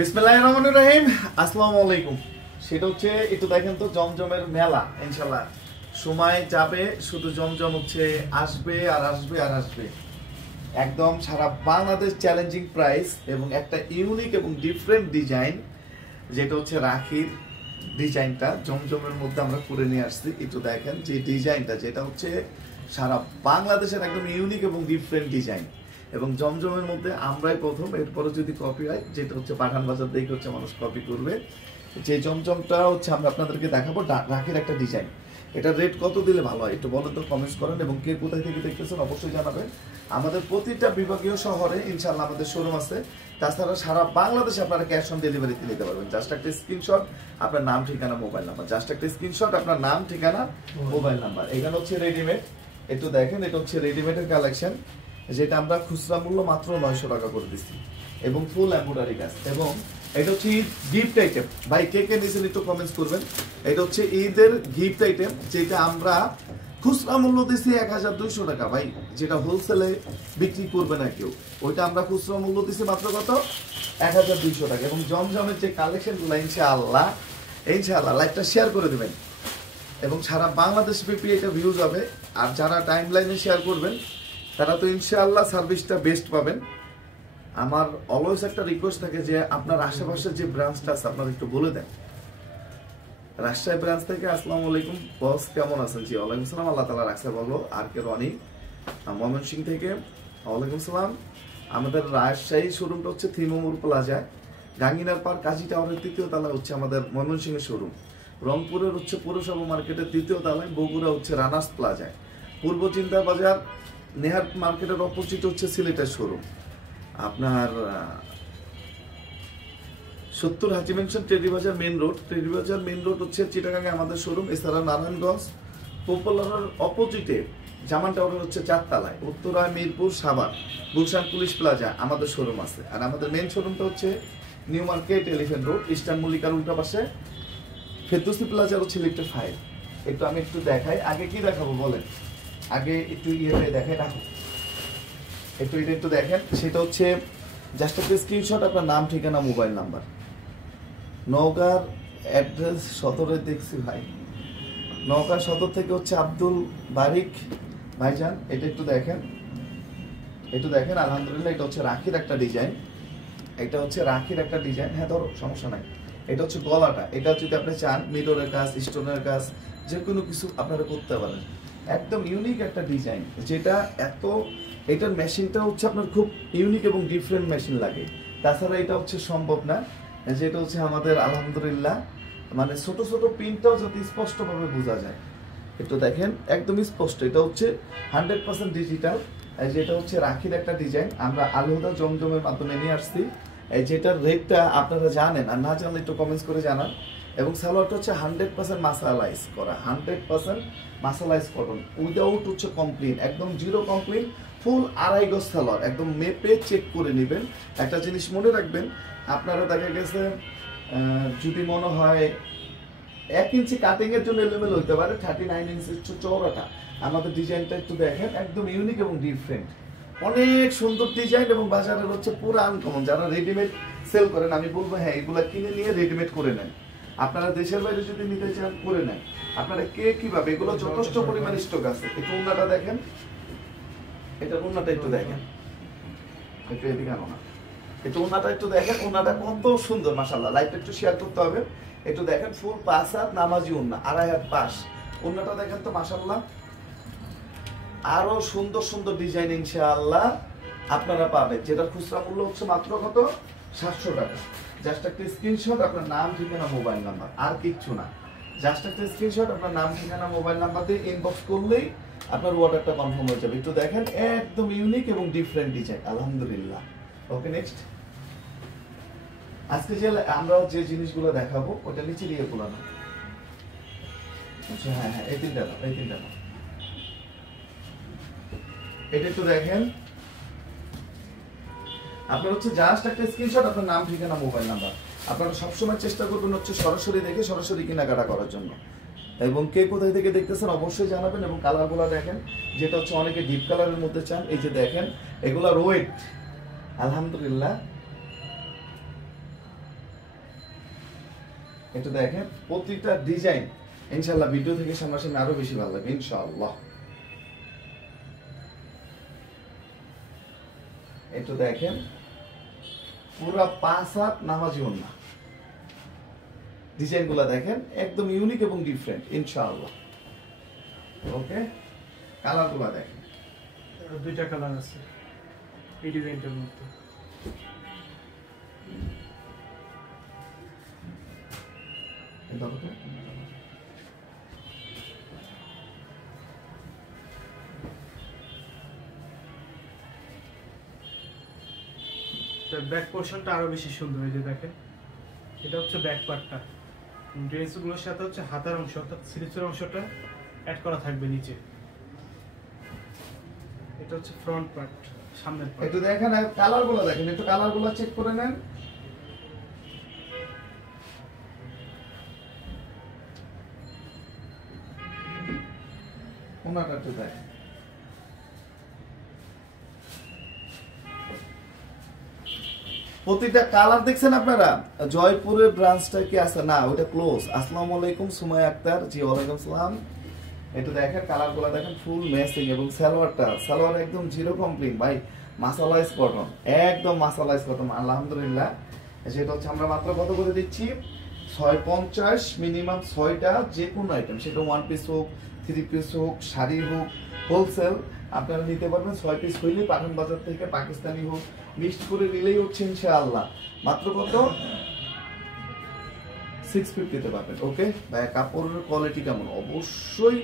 বিসমিল্লাহির রহমানির রহিম। আসসালামু আলাইকুম। সেটা হচ্ছে একটু দেখেন তো জমজমের মেলা, ইনশাল্লাহ সময় যাবে, শুধু জমজম হচ্ছে আসবে আর আসবে আর আসবে। একদম সারা বাংলাদেশ চ্যালেঞ্জিং প্রাইস এবং একটা ইউনিক এবং ডিফারেন্ট ডিজাইন, যেটা হচ্ছে রাখির ডিজাইনটা জমজমের মধ্যে আমরা করে নিয়ে আসছি। একটু দেখেন যে ডিজাইনটা, যেটা হচ্ছে সারা বাংলাদেশের একদম ইউনিক এবং ডিফারেন্ট ডিজাইন, এবং জমজমের মধ্যে আমরাই প্রথম। এরপরে যদি কপি হয়, যেটা হচ্ছে পাঠান বাজার দেখে হচ্ছে মানুষ কপি করবে, যে জমজমটা হচ্ছে আমরা আপনাদেরকে দেখাবো রাখির একটা ডিজাইন। এটা রেট কত দিলে ভালো হয় একটু বলেন তো, কমেন্টস করেন, এবং কে কোথায় থেকে দেখতেছেন অবশ্যই জানাবেন। আমাদের প্রতিটা বিভাগীয় শহরে ইনশাআল্লাহ আমাদের শোরুম আছে। তাছাড়া সারা বাংলাদেশে আপনারা ক্যাশ অন ডেলিভারিতে নিতে পারবেন। জাস্ট একটা স্ক্রিনশট, আপনার নাম ঠিকানা মোবাইল নাম্বার, জাস্ট একটা স্ক্রিনশট, আপনার নাম ঠিকানা মোবাইল নাম্বার। এখানে হচ্ছে রেডিমেড, একটু দেখেন, এটা হচ্ছে রেডিমেডের কালেকশন, যেটা আমরা খুচরা মূল্য মাত্র 900 টাকা করে দিচ্ছি, এবং ফুল এমব্রয়ডারি কাজ। এবং এটা হচ্ছে গিফট আইটেম। ভাই কে কে নিয়েছেন একটু কমেন্টস করবেন। এটা হচ্ছে ঈদের গিফট আইটেম, যেটা আমরা খুচরা মূল্য দিচ্ছি 1200 টাকা। ভাই যেটা হোলসেলে বিক্রি করবে না কেউ, ওইটা আমরা খুচরা মূল্য দিচ্ছি মাত্র কত, 1200 টাকা। এবং জমজমের যে কালেকশনগুলো ইনশাআল্লাহ লাইভটা শেয়ার করে দেবেন, এবং সারা বাংলাদেশ ব্যাপী এটা ভিউজ হবে। আর যারা টাইম লাইনে শেয়ার করবেন তারা তো ইনশাআল্লাহ সার্ভিসটা বেস্ট পাবেন। আমার অলওয়েজ একটা রিকোয়েস্ট থাকে যে আপনার আশেপাশে যে ব্রাঞ্চটা আছে আপনারা একটু বলে দেন। রাজশাহী ব্রাঞ্চ থেকে আসসালামু আলাইকুম বস, কেমন আছেন? জি ওয়ালাইকুম সালাম, আল্লাহ তাআলা রাখছে বলো। আর কে রনি ময়মনসিংহ থেকে, ওয়ালাইকুম সালাম। আমাদের রাজশাহী শোরুমটা হচ্ছে থিমুর প্লাজায়, গাঙ্গিনার পার্ক কাজী টাওয়ারের 3য় তলায় হচ্ছে আমাদের ময়মনসিংহের শোরুম। রংপুরের হচ্ছে পৌরসভা মার্কেটের 3য় তলায়, বগুড়া হচ্ছে রানার্স প্লাজায়, পূর্ব চিন্তা বাজার নেহার মার্কেটের অপোজিট হচ্ছে সিলেটের শোরুম। আপনার 70 হাজি মেনশন টেরি বাজার মেইন রোড হচ্ছে চিটাগাঙ্গে আমাদের শোরুম। এছাড়া নারায়ণগঞ্জ পপুলারের অপোজিটে জামান টাওয়ারের হচ্ছে 4 তলায়, উত্তরায় মিরপুর সাভার গুলশান পুলিশ প্লাজা আমাদের শোরুম আছে। আর আমাদের মেইন শোরুমটা হচ্ছে New Market Elephant Road, Eastern মল্লিকার উল্টা পাশে ফেরদৌসি প্লাজার হচ্ছে লিফটে 5। আমি একটু দেখাই, আগে কি দেখাবো বলেন, আগে একটু ইয়ে দেখাই, রাখো একটু দেখেন। সেটা হচ্ছে জাস্ট একটা স্ক্রিনশট, আপনার নাম ঠিকানা মোবাইল নাম্বার। নওগাঁর অ্যাড্রেস 17 দেখছি ভাই, নওগাঁ 17 থেকে হচ্ছে আব্দুল বারিক ভাইজান। এটা একটু দেখেন, আলহামদুলিল্লাহ। এটা হচ্ছে রাখির একটা ডিজাইন, হ্যাঁ ধরো সমস্যা নাই। এটা হচ্ছে গলাটা, এটা যদি আপনি চান মিররের কাজ, স্টোনের কাজ, যে কোনো কিছু আপনারা করতে পারেন। একদম ইউনিক একটা ডিজাইন, যেটা এটার মেশিনটা হচ্ছে আপনার খুব ইউনিক এবং ডিফারেন্ট মেশিন লাগে। তাছাড়া এটা হচ্ছে সম্ভব না, যেটা হচ্ছে আমাদের আলহামদুলিল্লাহ মানে ছোট ছোট প্রিন্টটাও যাতে স্পষ্টভাবে বোঝা যায়। একটু দেখেন একদম স্পষ্ট। এটা হচ্ছে 100% ডিজিটাল, যেটা হচ্ছে রাখির একটা ডিজাইন আমরা আলহুদা জমজমের মাধ্যমে নিয়ে আসছি। যেটার রেটটা আপনারা জানেন, আর না জানলে একটু কমেন্টস করে জানান। এবং সালোয়ারটা হচ্ছে 100% মাসালাইজ করা, 100% মাসালাইজ কটন, উইদাউট হচ্ছে কমপ্লেন, একদম জিরো কমপ্লেন, ফুল 2.5 গজ সালোয়ার। একদম মেপে চেক করে নেবেন। একটা জিনিস মনে রাখবেন, আপনারা দেখা গেছে যদি মনে হয় 1 ইঞ্চি কাটিং এর জন্য এলোমেলো হইতে পারে, 39 ইঞ্চি চওড়াটা। আমাদের ডিজাইনটা একটু দেখেন, একদম ইউনিক এবং ডিফারেন্ট, অনেক সুন্দর ডিজাইন, এবং বাজারের হচ্ছে পুরো আনকমন। যারা রেডিমেড সেল করেন আমি বলবো হ্যাঁ এগুলা কিনে নিয়ে রেডিমেড করে নেন। আপনারা দেশের বাইরে যদি নিতে চান করে নেন। আপনারা কে কিভাবে, এগুলো যথেষ্ট পরিমাণ স্টক আছে। একটু ওন্নাটা দেখেন, এটা ওন্নাটা একটু দেখেন, একটু এদিকে আনো না, একটু ওন্নাটা একটু দেখেন, ওন্নাটা কত সুন্দর মাশাআল্লাহ। লাইভটা একটু শেয়ার করতে হবে। একটু দেখেন ফুল 5 হাত নামাজি ওন্না, 2.5 হাত পাশ। ওন্নাটা দেখেন তো মাশাআল্লাহ, আরো সুন্দর সুন্দর ডিজাইন ইনশাআল্লাহ আপনারা পাবেন, যেটা খুচরা মূল্য হচ্ছে মাত্র কত, 700 টাকা। জাস্ট একটা স্ক্রিনশট, আপনার নাম ঠিকানা মোবাইল নাম্বার, আর কিচ্ছু না। জাস্ট একটা স্ক্রিনশট, আপনার নাম ঠিকানা মোবাইল নাম্বার দিয়ে ইনবক্স করলেই আপনার অর্ডারটা কনফার্ম হয়ে যাবে। একটু দেখেন একদম ইউনিক এবং ডিফারেন্ট ডিজাইন আলহামদুলিল্লাহ। ওকে নেক্সট, আজকে যে আমরা যে জিনিসগুলো দেখাবো ওটা নিচে দিয়ে খোলানো। আচ্ছা হ্যাঁ, এই তিনটা না। এটা একটু দেখেন, আপনার হচ্ছে জাস্ট একটা স্ক্রিনশট, আপনার নাম ঠিকানা মোবাইল নাম্বার। আপনারা সবসময় চেষ্টা করবেন হচ্ছে সরাসরি দেখে সরাসরি কেনাকাটা করার জন্য। এবং কে কোথায় থেকে দেখতেছেন অবশ্যই জানাবেন। এবং কালারগুলো দেখেন, যেটা হচ্ছে অনেকে ডিপ কালারের মধ্যে চান, এই যে দেখেন এগুলা রোয়েট আলহামদুলিল্লাহ। একটু দেখেন প্রতিটা ডিজাইন ইনশাআল্লাহ ভিডিও থেকে সামনাসামনি আরো বেশি ভালো লাগবে ইনশাআল্লাহ। একটু দেখেন পুরা 5 হাত নামাজি ওন্না, ডিজাইনগুলো দেখেন একদম ইউনিক এবং ডিফারেন্ট ইনশাআল্লাহ। ওকে, কালারগুলো দেখেন, দুইটা কালার আছে এই ডিজাইনটার মধ্যে। ব্যাক পোর্শনটা আরো বেশি সুন্দর, এই যে দেখেন এটা হচ্ছে ব্যাক পার্টটা, ড্রেসগুলোর সাথে হচ্ছে হাতার অংশ অর্থাৎ স্লিভসের অংশটা অ্যাড করা থাকবে নিচে। এটা হচ্ছে ফ্রন্ট পার্ট, সামনের পার্ট। একটু দেখেন কালারগুলো দেখেন, একটু কালারগুলো চেক করে নেন। ওনাটা একটু দেখেন, প্রতিটা কালার দেখছেন আপনারা। জয়পুরের ব্রাঞ্চটা কি আছে না, ওটা ক্লোজ। আসসালামু আলাইকুম সুমাইয়া আক্তার, জি ওয়ালাইকুম সালাম। একটু দেখেন কালারগুলো দেখেন, ফুল ম্যাচিং এবং সালোয়ার একদম জিরো কমপ্লেন ভাই, মাসালাইজ কটন, একদম মাসালাইজ কটন আলহামদুলিল্লাহ। সেটা হচ্ছে আমরা মাত্র কত করে দিচ্ছি, 650 মিনিমাম 6টা যে কোনো আইটেম, সেটা 1 পিস হোক, 3 পিস হোক, শাড়ি হোক, হোলসেল আপনারা নিতে পারবেন। 6 পিস হইলে পাঠান বাজার থেকে পাকিস্তানি হোক মিক্সড করে নিলেই হচ্ছে ইনশাআল্লাহ মাত্র কত 650 তে পাবেন। ওকে ভাই, কাপড়ের কোয়ালিটি কেমন অবশ্যই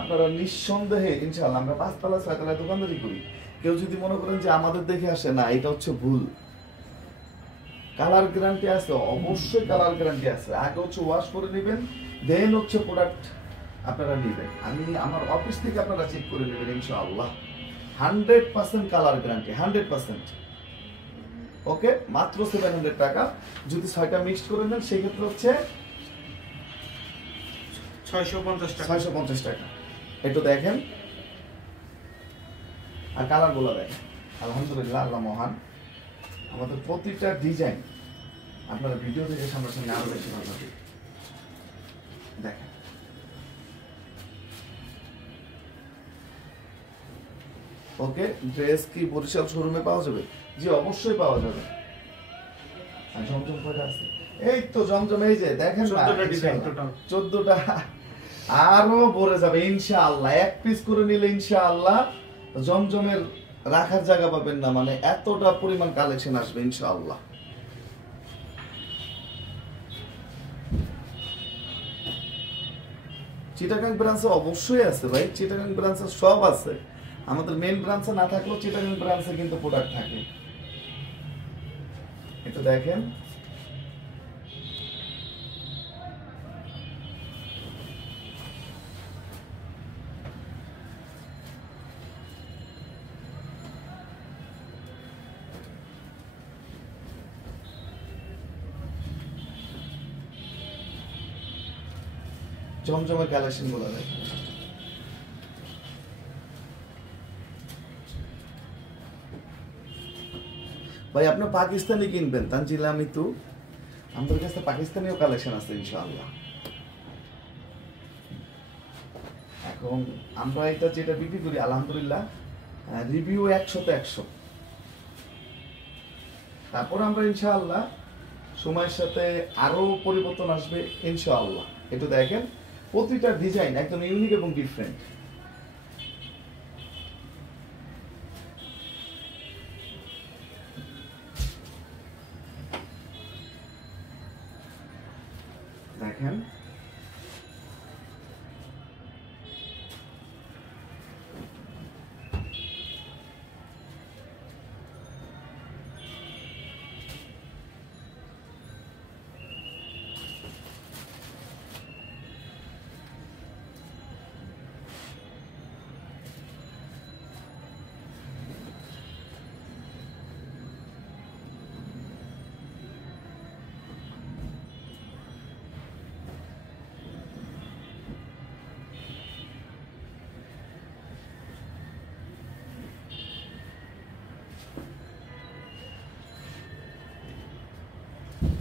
আপনারা নিঃসন্দেহে ইনশাআল্লাহ, আমরা 5 তলা 6 তলায় দোকানদারি করি। কেউ যদি মনে করেন যে আমাদের দেখে আসে, না এটা হচ্ছে ভুল। কালার গ্যারান্টি আছে, অবশ্যই কালার গ্যারান্টি আছে। আগে হচ্ছে ওয়াশ করে নেবেন, দেন হচ্ছে প্রোডাক্ট আপনারা নেবেন। আমি আমার অফিস থেকে আপনারা চেক করে নেবেন ইনশাআল্লাহ। 100% কালার গ্যারান্টি, 100%। ওকে, মাত্র 700 টাকা। যদি 6টা মিক্সড করে নেন সেক্ষেত্রে হচ্ছে 650 টাকা। 650 টাকা। একটু দেখেন আর কালারগুলো দেখেন, আলহামদুলিল্লাহ আল্লাহ মহান। আমাদের প্রতিটা ডিজাইন আপনারা ভিডিও থেকে সামনাসামনি আরো বেশি ভালো লাগবে। দেখেন ওকে, ড্রেস কি বরিশাল শোরুমে পাওয়া যাবে? জি অবশ্যই পাওয়া যাবে। আর জমজম কয়টা আছে? এই তো জমজম, এই যে দেখেন না 14টা ডিজাইন টোটাল, 14টা আরো ভরে যাবে ইনশাআল্লাহ। এক পিস করে নিলে ইনশাআল্লাহ জমজমের রাখার জায়গা পাবেন না, মানে এতটা পরিমাণ কালেকশন আসবে ইনশাআল্লাহ। চিটাগাং ব্রাঞ্চে অবশ্যই আছে ভাই, চিটাগাং ব্রাঞ্চে সব আছে। আমাদের মেইন ব্রাঞ্চে না থাকলেও চিটাগাং ব্রাঞ্চে কিন্তু প্রোডাক্ট থাকে। একটু দেখেন জমজমের কালেকশন গুলো দেখেন। ভাই আপনি পাকিস্তানি কিনবেন তানজিলা, আমি তো আমাদের কাছে পাকিস্তানিও কালেকশন আছে ইনশাআল্লাহ। এখন আমরা এটা যেটা বিক্রি করি আলহামদুলিল্লাহ রিভিউ 100তে 100। তারপর আমরা ইনশাআল্লাহ সময়ের সাথে আরো পরিবর্তন আসবে ইনশাআল্লাহ। একটু দেখেন প্রতিটা ডিজাইন একদম ইউনিক এবং ডিফারেন্ট। দেখেন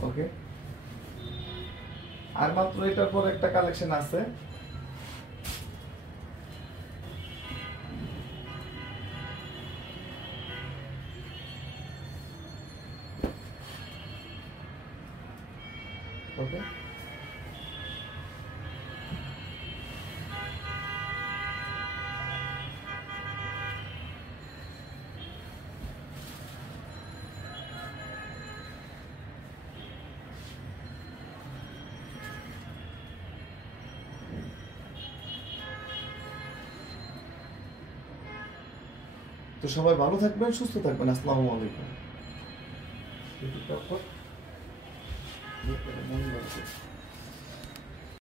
ওকে, আর মাত্র এটার পর একটা কালেকশন আছে, ওকে। তো সবাই ভালো থাকবেন, সুস্থ থাকবেন। আসসালামু আলাইকুম।